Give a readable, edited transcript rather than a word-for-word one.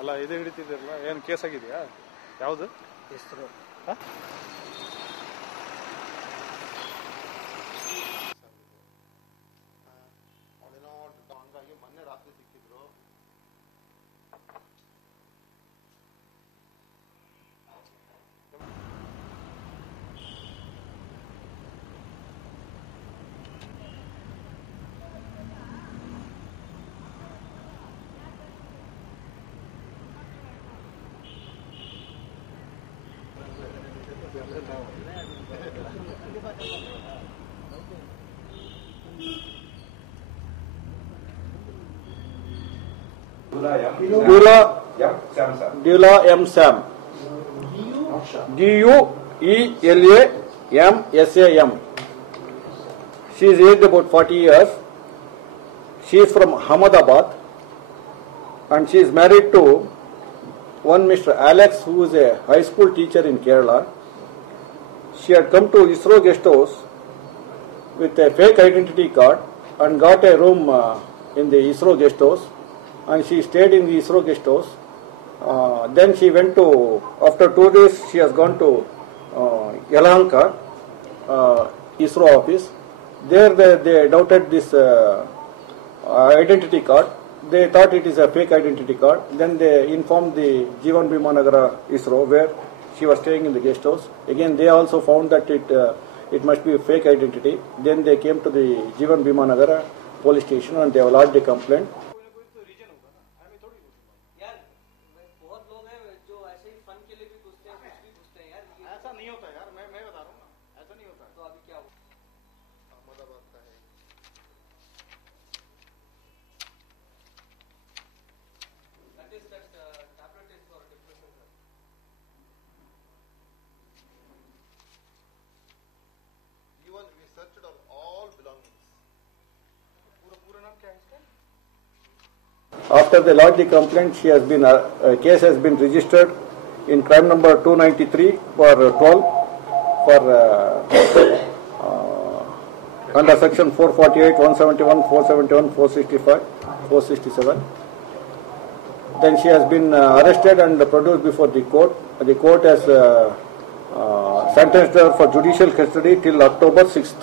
ಅಲ್ಲ ಇದು ಹಿಡಿತಿದ್ದೀರಲ್ಲ, ಏನು ಕೇಸ್ ಆಗಿದೆಯಾ? ಯಾವುದು ಹೆಸರು ಹಂಗಾಗಿ ಮೊನ್ನೆ ರಾತ್ರಿ ಸಿಕ್ಕಿದ್ರು. Dula M. Sam. DUELAMSAM. She is aged about 40 years. She is from Ahmedabad and she is married to one Mr. Alex, who is a high school teacher in Kerala. She had come to ISRO guest house with a fake identity card and got a room in the ISRO guest house, and she stayed in the ISRO guest house. Then she went to, after 2 days, she has gone to Yelahanka ISRO office. There they doubted this identity card. They thought it is a fake identity card. Then they informed the Jeevan Bhima Nagara ISRO, where she was staying in the guest house. Again, they also found that it must be a fake identity. Then they came to the Jeevan Bhima Nagara police station and they have lodged a complaint. ऐसा नहीं होता यार, मैं बता रहा हूँ ना, ऐसा नहीं होता। तो अभी क्या हुआ? अहमदाबाद का है। That tablet is for depression, sir. Even we searched on all belongings. पूरा नाम क्या है इसका? After they lodged the complaint, she has been a case has been registered in crime number 293 for 12 for under section 448, 171, 471, 465, 467. Then she has been arrested and produced before the court. The court has sentenced her for judicial custody till October 6th.